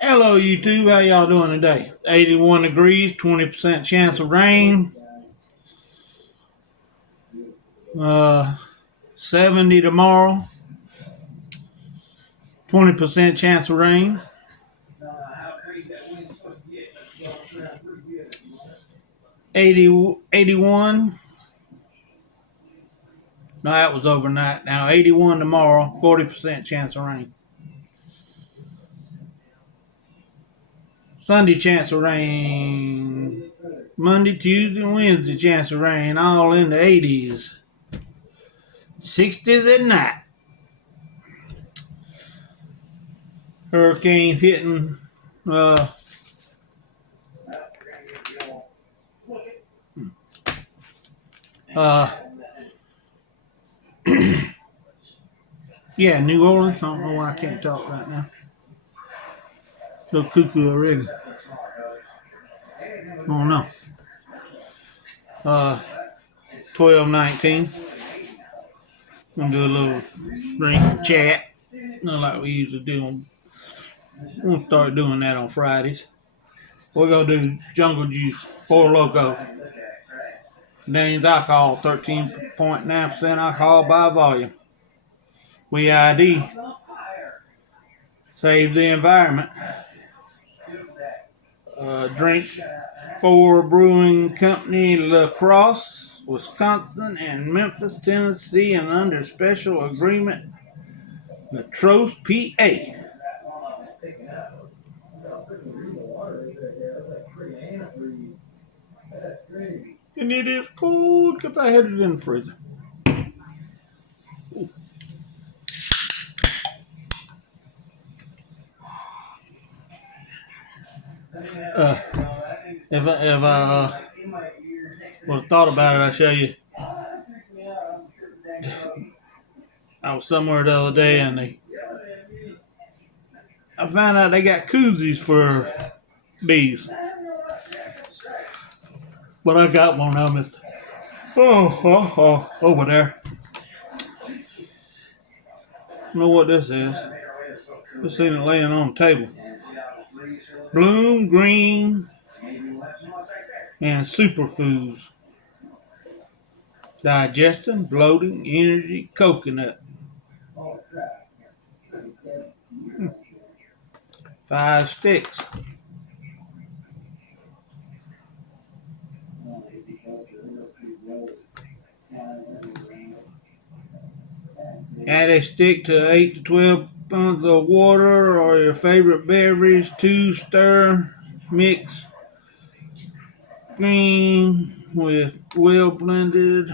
Hello, YouTube. How y'all doing today? 81 degrees, 20% chance of rain. 70 tomorrow, 20% chance of rain. 81. No, that was overnight. Now 81 tomorrow, 40% chance of rain. Sunday chance of rain. Monday, Tuesday, Wednesday chance of rain. All in the 80s. 60s at night. Hurricane hitting uh, uh, yeah, New Orleans. I don't know why I can't talk right now. Little cuckoo already. I don't know. 12:19. Gonna do a little drink and chat. Not like we usually do. We're gonna start doing that on Fridays. We're gonna do jungle juice, 4 Loko. Contains alcohol, 13.9% alcohol by volume. We ID. Save the environment. Drink for Brewing Company, La Crosse, Wisconsin, and Memphis, Tennessee, and under special agreement, La Trost, PA. And it is cold because I had it in the freezer. Uh, if I would have thought about it, I'll show you. I was somewhere the other day and I found out they got koozies for bees. But I got one of them. Over there. I know what this is. Just seen it laying on the table. Bloom Green and Superfoods. Digestion, bloating, energy, coconut. 5 sticks. Add a stick to 8 to 12 pounds of water or your favorite beverage. 2 stir, mix green with well blended.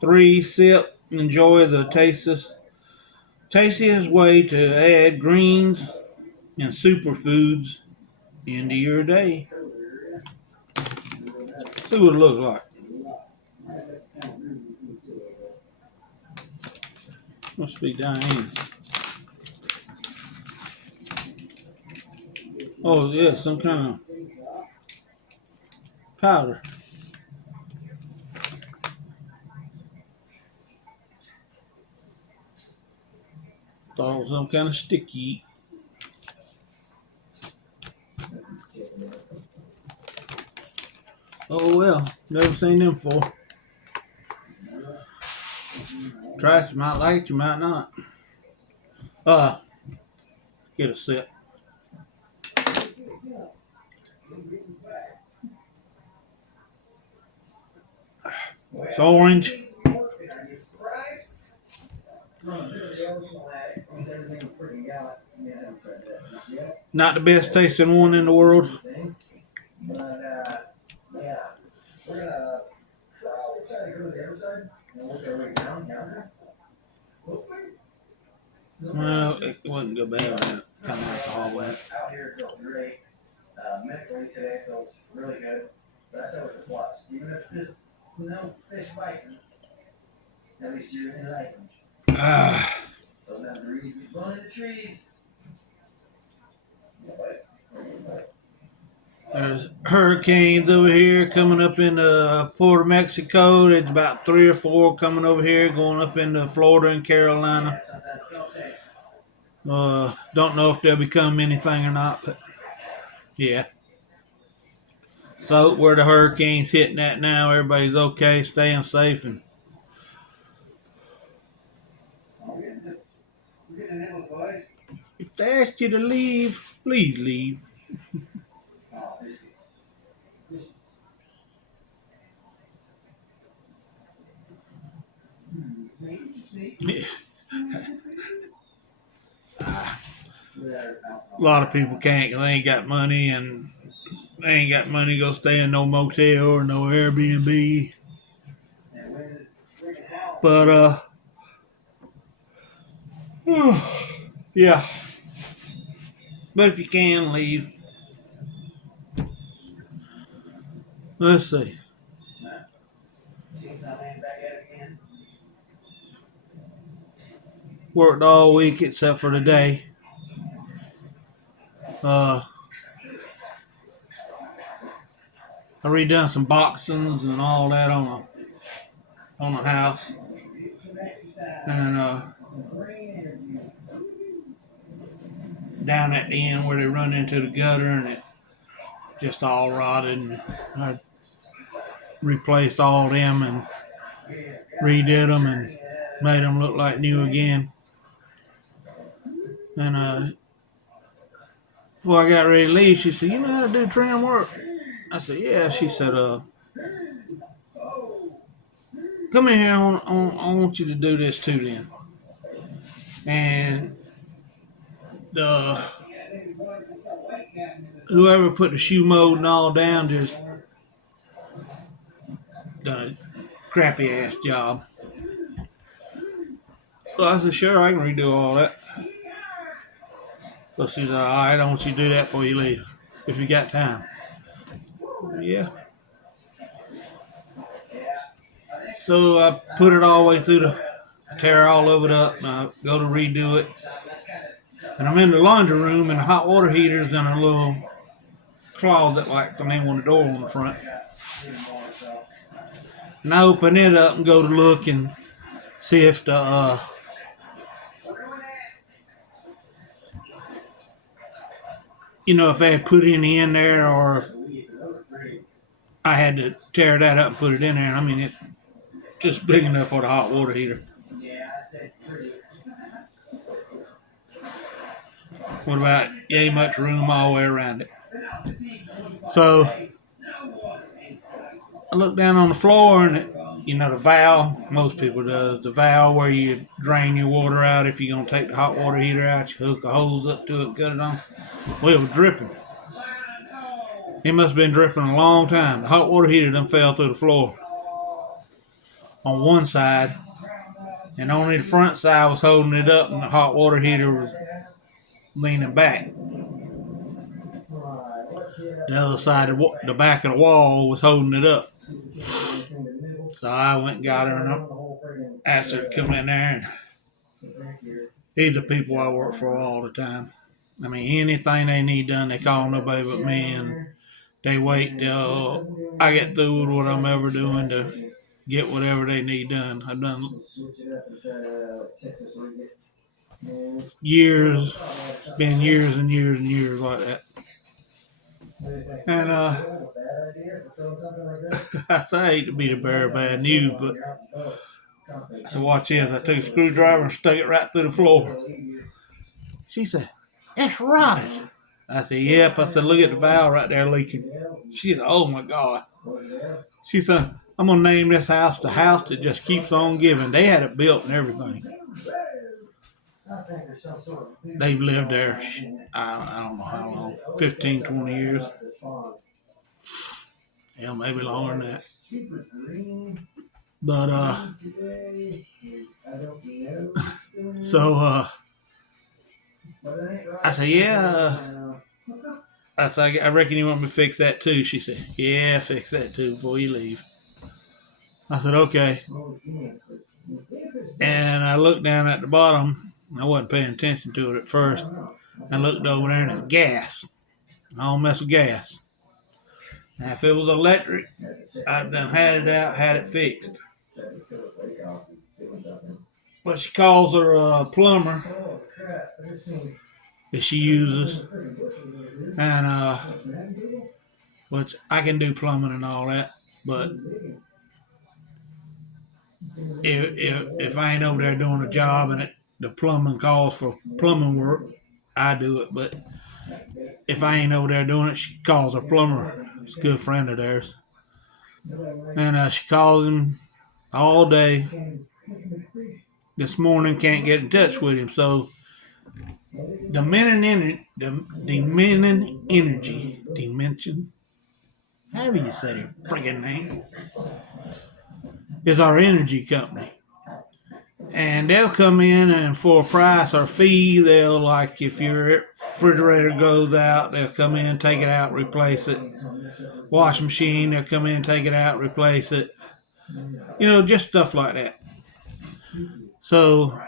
3 sip. Enjoy the tastiest way to add greens and superfoods into your day. See what it looks like. Must be Diane. Oh yeah, some kind of powder. Thought it was some kind of sticky. Oh well, never seen them before. Try it, you might like it, you might not. Get a sip. It's orange. Not the best tasting one in the world. Well, it wouldn't go bad with that kind of alcohol with it. Mentally today feels really good, but that's always a plus. Even if just no fish biting, at least you're in items. Don't have the reason to blow in the trees. There's hurricanes over here coming up into Port of Mexico. There's about 3 or 4 coming over here, going up into Florida and Carolina. Don't know if they'll become anything or not, but yeah. So where the hurricane's hitting at now, everybody's okay, staying safe, and if they ask you to leave, please leave. A lot of people can't. They ain't got money, and they ain't got money to go stay in no motel or no Airbnb. But yeah. But if you can leave, let's see. Worked all week except for today. Uh, I redone some boxings and all that on the house, and down at the end where they run into the gutter and it just all rotted. And I replaced all them and redid them and made them look like new again. And before I got ready to leave, she said, "You know how to do trim work?" I said, "Yeah." She said, "Come in here. I want you to do this too, then." And the whoever put the shoe mold and all down just done a crappy ass job. So I said, "Sure, I can redo all that." So she's like, "All right, I want you to do that before you leave, if you got time." Yeah. So I put it all the way through tear all of it up, and I go to redo it. And I'm in the laundry room, and the hot water heater's in a little closet, like the name on the door on the front. And I open it up and go to look and see if if they had put any in there, or if I had to tear that up and put it in there. I mean, it's just big enough for the hot water heater. What about yay much room all the way around it? So I look down on the floor, and the valve, most people does, the valve where you drain your water out. If you're going to take the hot water heater out, you hook a hose up to it and cut it on. Well, it was dripping. It must have been dripping a long time. The hot water heater done fell through the floor on one side, and only the front side was holding it up, and the hot water heater was leaning back. The other side, the back of the wall, was holding it up. So I went and got her and asked her to come in there. And these are people I work for all the time. I mean, anything they need done, they call nobody but me, and they wait till I get through with what I'm ever doing to get whatever they need done. I've done years, it's been years and years and years like that. And I hate to be the bearer of bad news, but so watch this. I took a screwdriver and stuck it right through the floor. She said, "It's rotted." I said, "Yep." I said, "Look at the valve right there leaking." She said, "Oh my God." She said, "I'm going to name this house the house that just keeps on giving." They had it built and everything. They've lived there, I don't know how long, 15, 20 years. Yeah, maybe longer than that. But, so, I said, "Yeah." I said, "I reckon you want me to fix that too." She said, "Yeah, fix that too before you leave." I said, "Okay." And I looked down at the bottom. I wasn't paying attention to it at first. I looked over there, and it's gas. I don't mess with gas. Now, if it was electric, I'd done had it out, had it fixed. But she calls her plumber, that she uses, and which I can do plumbing and all that, but if I ain't over there doing a job and the plumbing calls for plumbing work, I do it. But if I ain't over there doing it, she calls a plumber. It's a good friend of theirs, and she calls him all day. This morning can't get in touch with him, so Dominion Energy, Dimension, however you say their friggin' name, is our energy company. And they'll come in and for a price or fee, they'll, like, if your refrigerator goes out, they'll come in, take it out, replace it. Washing machine, they'll come in, take it out, replace it. Just stuff like that. So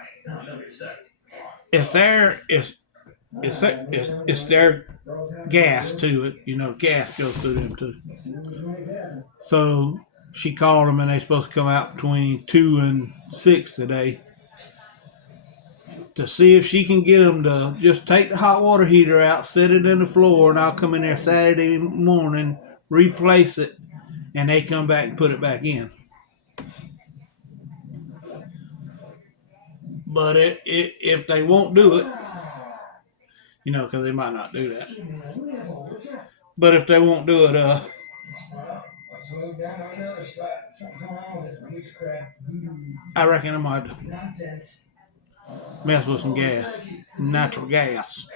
it's their gas to it. Gas goes through them too. So she called them, and they're supposed to come out between 2 and 6 today to see if she can get them to just take the hot water heater out, set it in the floor, and I'll come in there Saturday morning, replace it, and they come back and put it back in. But if they won't do it, because they might not do that. But if they won't do it, I reckon I might mess with some gas, natural gas.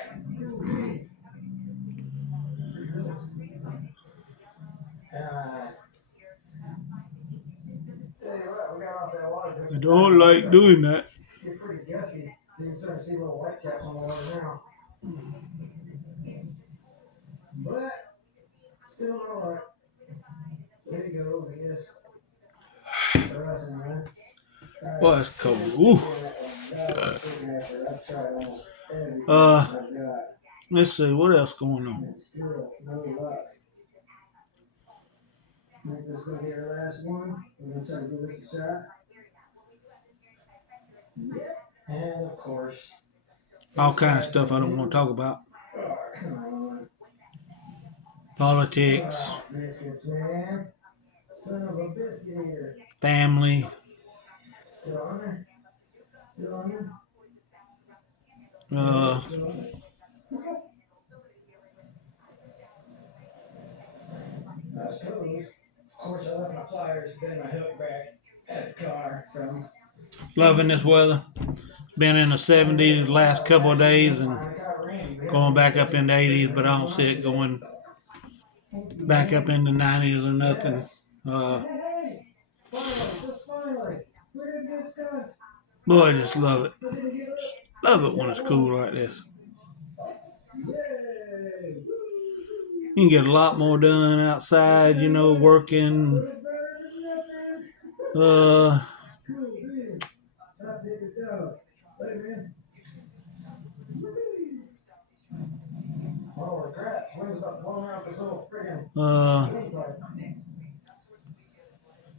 I don't like doing that. Well, it's cold. Ooh. Let's see what else going on. All kind of stuff I don't want to talk about. Politics, family, loving this weather. Been in the 70s the last couple of days and going back up in the 80s, but I don't see it going back up in the 90s or nothing. Boy, I just love it. Love it when it's cool like this. You can get a lot more done outside, working.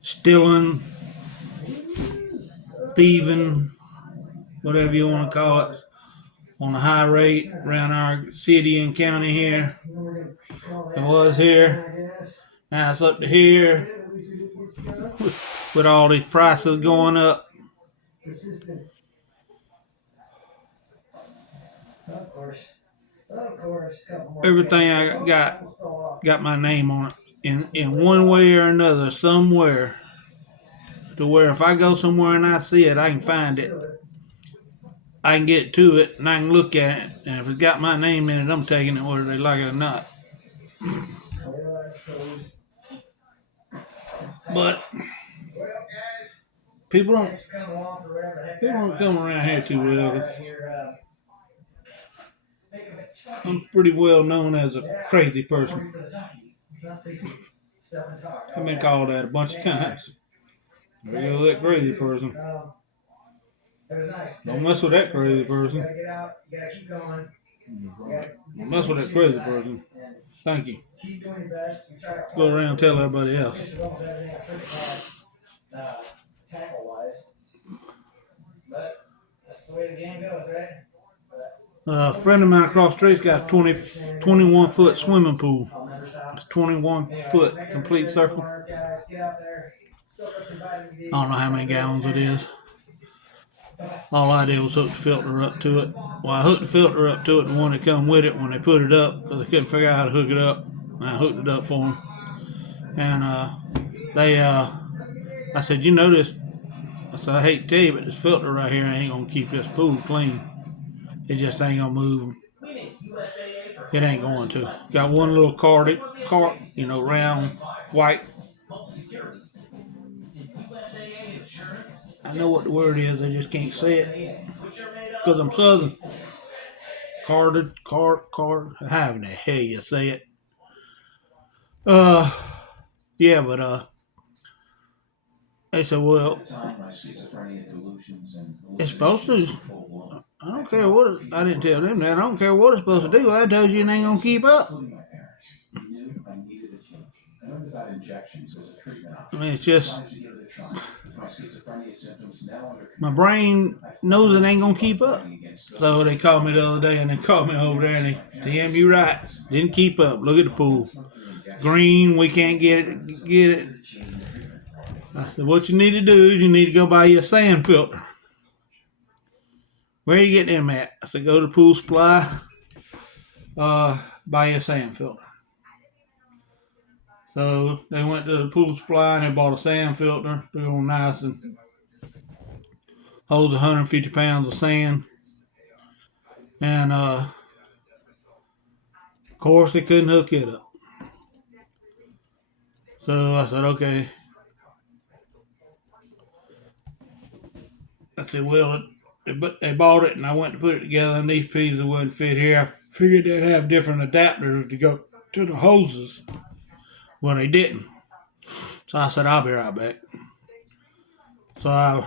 Stealing, thieving, whatever you want to call it, on a high rate around our city and county here. It was here. Now it's up to here with all these prices going up. Everything I got my name on it in one way or another, somewhere, to where if I go somewhere and I see it, I can find it. I can get to it and I can look at it, and if it's got my name in it, I'm taking it whether they like it or not. But people don't come around here too well. I'm pretty well known as a crazy person. I've been called that a bunch of times. There goes that crazy person. Don't mess with that crazy person. Don't mess with that crazy person. Thank you. Go around and tell everybody else. A friend of mine across the street's got a 21-foot swimming pool. It's 21 foot complete circle. I don't know how many gallons it is. All I did was hook the filter up to it. Well, I hooked the filter up to it, the one that come with it when they put it up, because they couldn't figure out how to hook it up. And I hooked it up for them. And I said, you know this. I said, I hate to tell you, but this filter right here ain't going to keep this pool clean. It just ain't going to move. It ain't going to. Got one little cart, round, white. I know what the word is, I just can't say it. Because I'm southern. However the hell you say it. Yeah, but they said, well, it's supposed to. I don't care what I didn't tell them that. I don't care what it's supposed to do. I told you it ain't gonna keep up. I mean, it's just my brain knows it ain't gonna keep up. So they called me the other day, and they called me over there, and they, Tim, you right, didn't keep up. Look at the pool, green. We can't get it. I said, what you need to do is you need to go buy you a sand filter. Where you get them at? I said, go to Pool Supply, buy you a sand filter. So they went to the Pool Supply and they bought a sand filter, big old nice, and holds 150 pounds of sand. And of course they couldn't hook it up. So I said, okay. I said, well, but they bought it, and I went to put it together, and these pieces wouldn't fit here. I figured they'd have different adapters to go to the hoses. Well, they didn't. So I said, I'll be right back. So I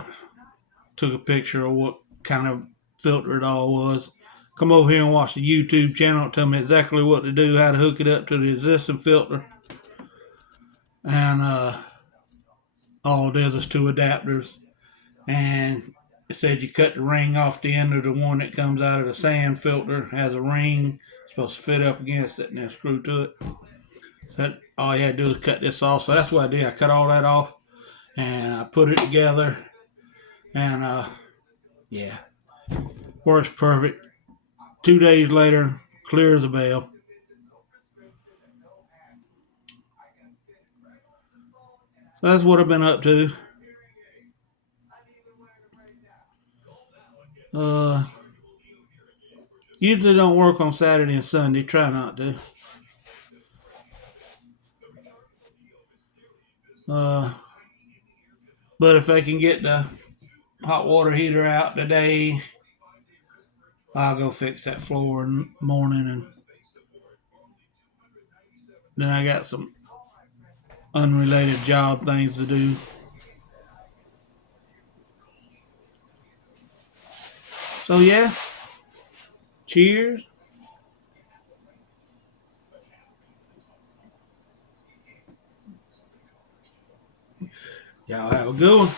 took a picture of what kind of filter it all was. Come over here and watch the YouTube channel. Tell me exactly what to do, how to hook it up to the existing filter. And all it is two adapters. And it said you cut the ring off the end of the one that comes out of the sand filter. It has a ring. It's supposed to fit up against it and then screw to it. So all you had to do is cut this off. So that's what I did. I cut all that off and I put it together. And yeah, works perfect. 2 days later, clear as a bell. So that's what I've been up to. Usually don't work on Saturday and Sunday. Try not to. But if I can get the hot water heater out today, I'll go fix that floor in the morning, and then I got some unrelated job things to do. So yeah, cheers. Y'all have a good one.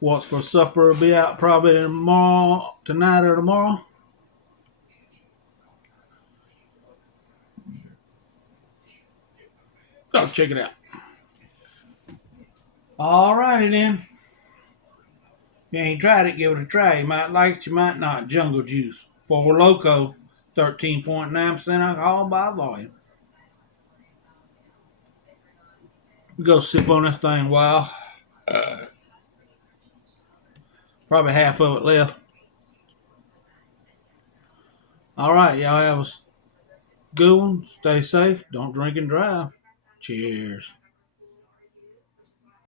What's for supper will be out probably tonight or tomorrow. Go check it out. Alrighty then. If you ain't tried it, give it a try. You might like it, you might not. Jungle Juice. For Loko, 13.9% alcohol by volume. We go sip on this thing a while. Probably half of it left. Alright, y'all have a good one. Stay safe. Don't drink and drive. Cheers.